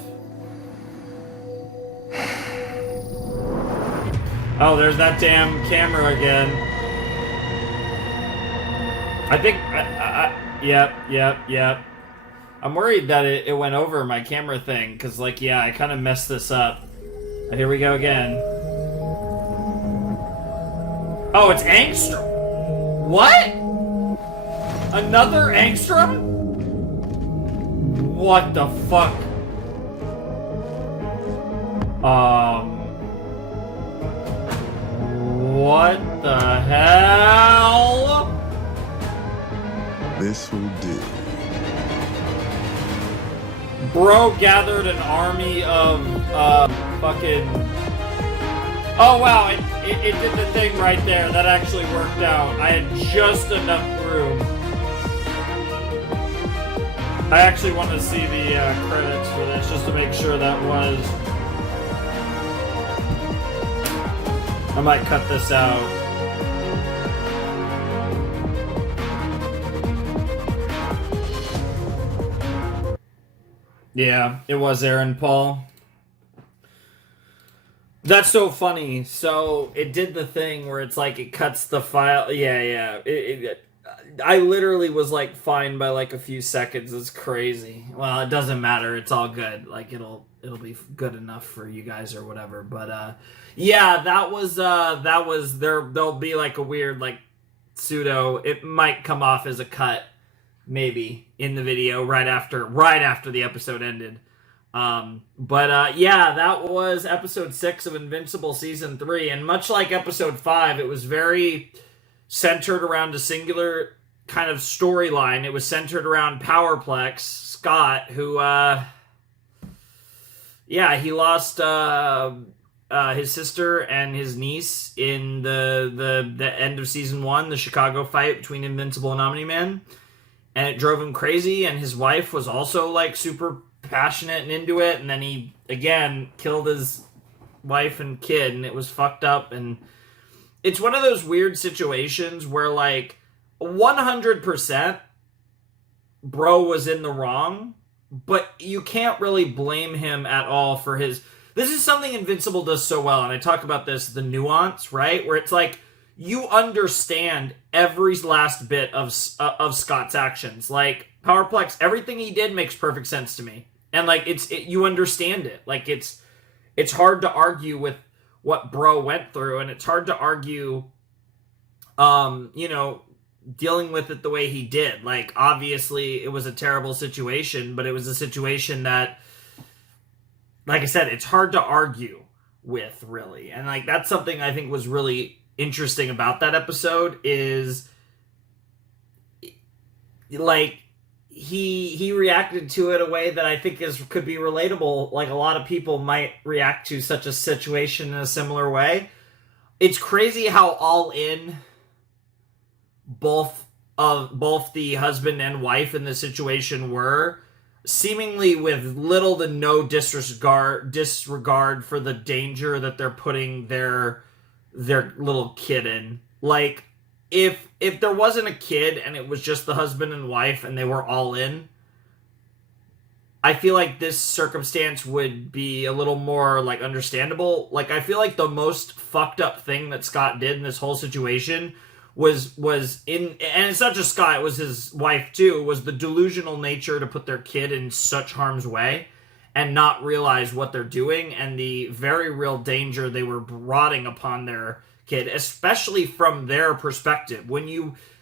Oh, there's that damn camera again. I think, yep. I'm worried that it went over my camera thing, because, like, yeah, I kind of messed this up. And here we go again. Oh, it's Engstrom. What? Another Engstrom? What the fuck? What the hell? This will do. Bro gathered an army of, fucking... Oh wow, it did the thing right there. That actually worked out. I had just enough room. I actually want to see the credits for this, just to make sure that was... I might cut this out. Yeah, it was Aaron Paul. That's so funny. So it did the thing where it's like it cuts the file. Yeah. I literally was like fine by like a few seconds. It's crazy. Well, it doesn't matter. It's all good. Like it'll be good enough for you guys or whatever. But yeah, that was there'll be like a weird like pseudo. It might come off as a cut maybe in the video right after the episode ended. Yeah, that was episode 6 of Invincible season 3, and much like episode 5, it was very centered around a singular kind of storyline. It was centered around Powerplex, Scott, who he lost his sister and his niece in the end of season 1, the Chicago fight between Invincible and Omni-Man. And it drove him crazy, and his wife was also, like, super passionate and into it, and then he, again, killed his wife and kid, and it was fucked up, and it's one of those weird situations where, like, 100% bro was in the wrong, but you can't really blame him at all for his... This is something Invincible does so well, and I talk about this, the nuance, right? Where it's like, you understand every last bit of Scott's actions. Like, Powerplex, everything he did makes perfect sense to me. And, like, you understand it. Like, it's hard to argue with what bro went through, and it's hard to argue, dealing with it the way he did. Like, obviously, it was a terrible situation, but it was a situation that, like I said, it's hard to argue with, really. And, like, that's something I think was really interesting about that episode is, like, he reacted to it a way that I think could be relatable. Like, a lot of people might react to such a situation in a similar way. It's crazy how all in both the husband and wife in the situation were, seemingly with little to no disregard for the danger that they're putting their little kid in. Like, if there wasn't a kid and it was just the husband and wife and they were all in, I feel like this circumstance would be a little more, like, understandable. Like, I feel like the most fucked up thing that Scott did in this whole situation was and it's not just Scott, it was his wife too, was the delusional nature to put their kid in such harm's way and not realize what they're doing and the very real danger they were broughting upon their kid, especially from their perspective.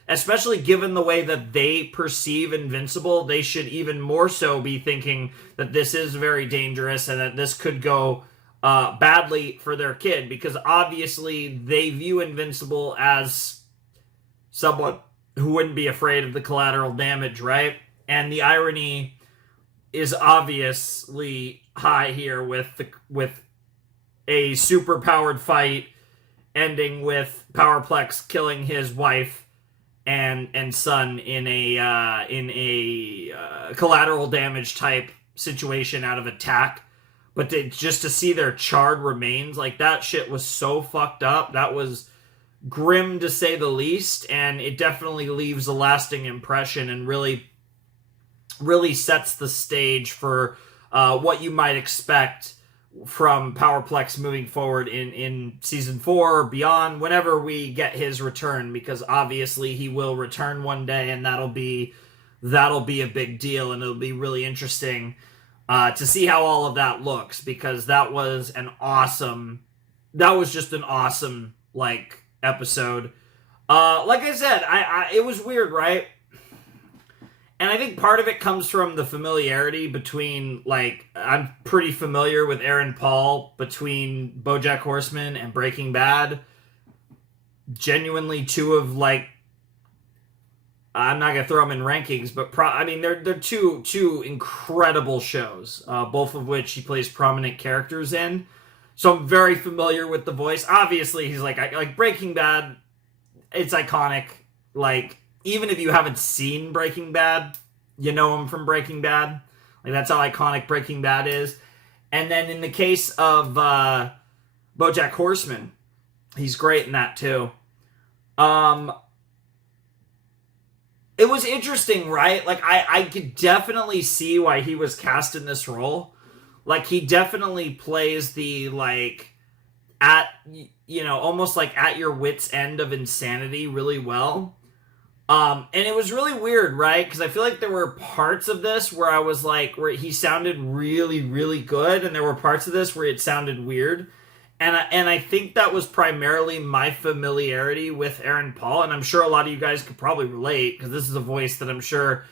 Especially given the way that they perceive Invincible, they should even more so be thinking that this is very dangerous and that this could go badly for their kid, because obviously they view Invincible as someone who wouldn't be afraid of the collateral damage, right? And the irony is obviously high here with a super-powered fight ending with Powerplex killing his wife and son in a collateral damage type situation out of attack. But just to see their charred remains, like, that shit was so fucked up. That was grim to say the least, and it definitely leaves a lasting impression and really sets the stage for what you might expect from Powerplex moving forward in season 4 or beyond, whenever we get his return, because obviously he will return one day, and that'll be a big deal, and it'll be really interesting to see how all of that looks, because that was just an awesome, like, episode. Like I said, it was weird, right? And I think part of it comes from the familiarity between, like, I'm pretty familiar with Aaron Paul between BoJack Horseman and Breaking Bad. Genuinely two of, like, I'm not gonna throw them in rankings, but they're two incredible shows, both of which he plays prominent characters in. So I'm very familiar with the voice. Obviously, he's like Breaking Bad. It's iconic. Like, even if you haven't seen Breaking Bad, you know him from Breaking Bad. Like, that's how iconic Breaking Bad is. And then in the case of BoJack Horseman, he's great in that too. It was interesting, right? Like, I could definitely see why he was cast in this role. Like, he definitely plays the, like, almost like at your wit's end of insanity really well. And it was really weird, right? Because I feel like there were parts of this where I was like, where he sounded really, really good, and there were parts of this where it sounded weird. And I think that was primarily my familiarity with Aaron Paul, and I'm sure a lot of you guys could probably relate, because this is a voice that I'm sure,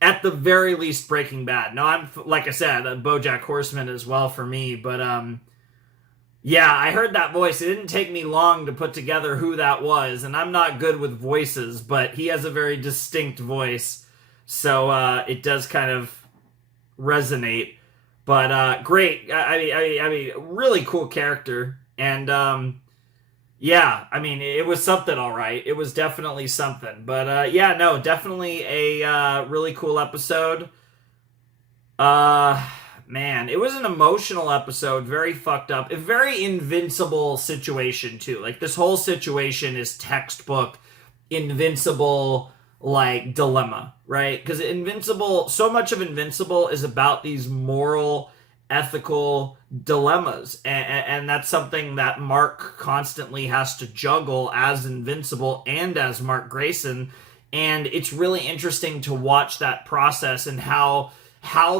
at the very least, Breaking Bad. Now, I'm, like I said, a BoJack Horseman as well for me, but yeah, I heard that voice. It didn't take me long to put together who that was, and I'm not good with voices, but he has a very distinct voice, so it does kind of resonate. But great. I mean, really cool character, and yeah, I mean, it was something, all right. It was definitely something. But yeah, no, definitely a really cool episode. Man, it was an emotional episode, very fucked up, a very Invincible situation too. Like, this whole situation is textbook Invincible, like, dilemma, right? Because Invincible, so much of Invincible is about these moral, ethical dilemmas, and that's something that Mark constantly has to juggle as Invincible and as Mark Grayson, and it's really interesting to watch that process and how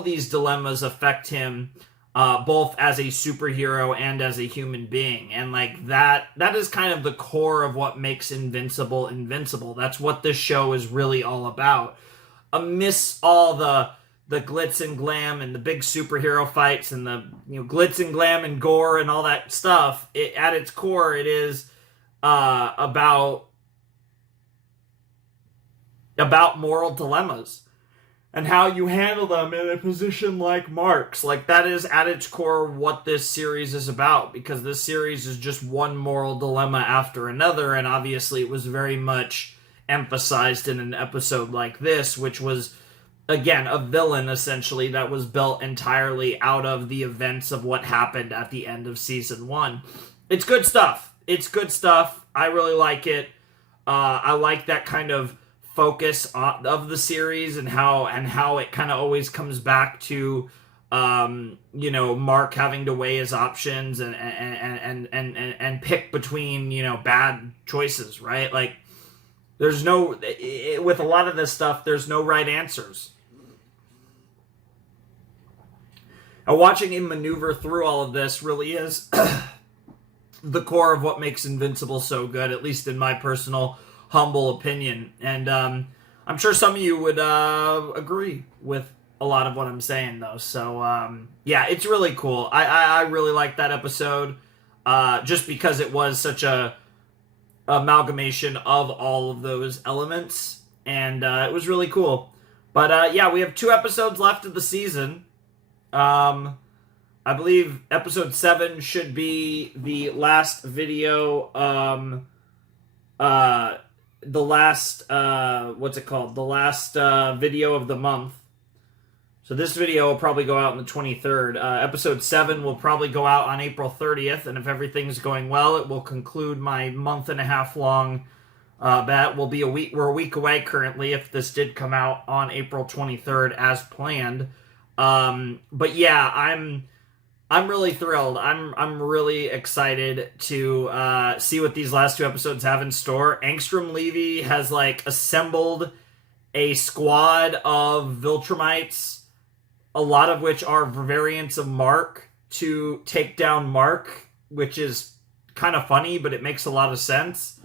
these dilemmas affect him, both as a superhero and as a human being. And like that is kind of the core of what makes Invincible Invincible. That's what this show is really all about. Amidst all the glitz and glam and the big superhero fights and the glitz and glam and gore and all that stuff, at its core, it is about moral dilemmas and how you handle them in a position like Mark's. Like, that is at its core what this series is about, because this series is just one moral dilemma after another, and obviously it was very much emphasized in an episode like this, which was, again, a villain, essentially, that was built entirely out of the events of what happened at the end of Season 1. It's good stuff. It's good stuff. I really like it. I like that kind of focus of the series and how it kind of always comes back to Mark having to weigh his options and pick between bad choices, right? Like, there's no, with a lot of this stuff, there's no right answers. And watching him maneuver through all of this really is the core of what makes Invincible so good, at least in my personal humble opinion. And I'm sure some of you would agree with a lot of what I'm saying, though. So yeah, it's really cool. I really like that episode, just because it was such a amalgamation of all of those elements, and it was really cool. But yeah, we have 2 episodes left of the season. I believe episode 7 should be the last video, the last, the last video of the month. So this video will probably go out on the 23rd. Episode 7 will probably go out on April 30th, and if everything's going well, it will conclude my month-and-a-half long bat. We're a week away currently if this did come out on April 23rd as planned. But yeah, I'm really thrilled. I'm really excited to see what these last 2 episodes have in store. Angstrom Levy has like assembled a squad of Viltrumites, a lot of which are variants of Mark, to take down Mark, which is kind of funny, but it makes a lot of sense.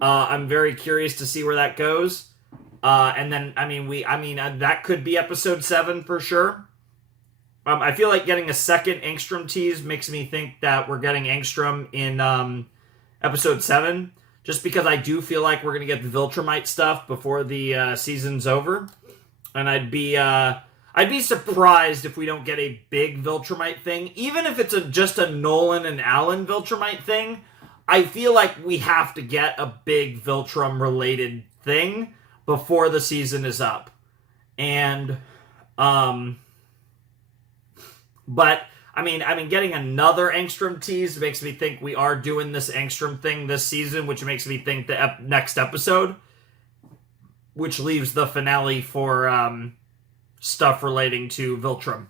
I'm very curious to see where that goes. And then, that could be episode 7 for sure. I feel like getting a second Angstrom tease makes me think that we're getting Angstrom in episode 7, just because I do feel like we're going to get the Viltrumite stuff before the season's over. And I'd be surprised if we don't get a big Viltrumite thing. Even if it's just a Nolan and Alan Viltrumite thing, I feel like we have to get a big Viltrum-related thing before the season is up. And, but, getting another Angstrom tease makes me think we are doing this Angstrom thing this season, which makes me think the next episode, which leaves the finale for, stuff relating to Viltrum.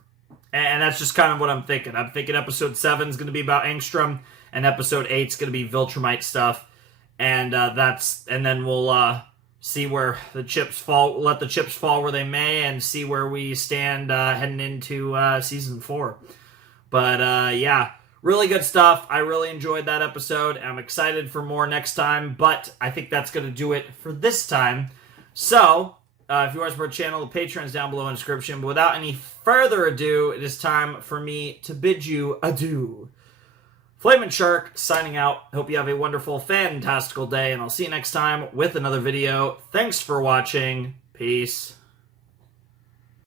And that's just kind of what I'm thinking. I'm thinking episode 7 is going to be about Angstrom, and episode 8 is going to be Viltrumite stuff. And then we'll, see where the chips fall, let the chips fall where they may, and see where we stand heading into season 4. But yeah, really good stuff. I really enjoyed that episode. I'm excited for more next time, but I think that's going to do it for this time. So, if you want to support the channel, the Patreon's down below in the description. But without any further ado, it is time for me to bid you adieu. Flamin' Shark signing out. Hope you have a wonderful, fantastical day, and I'll see you next time with another video. Thanks for watching. Peace.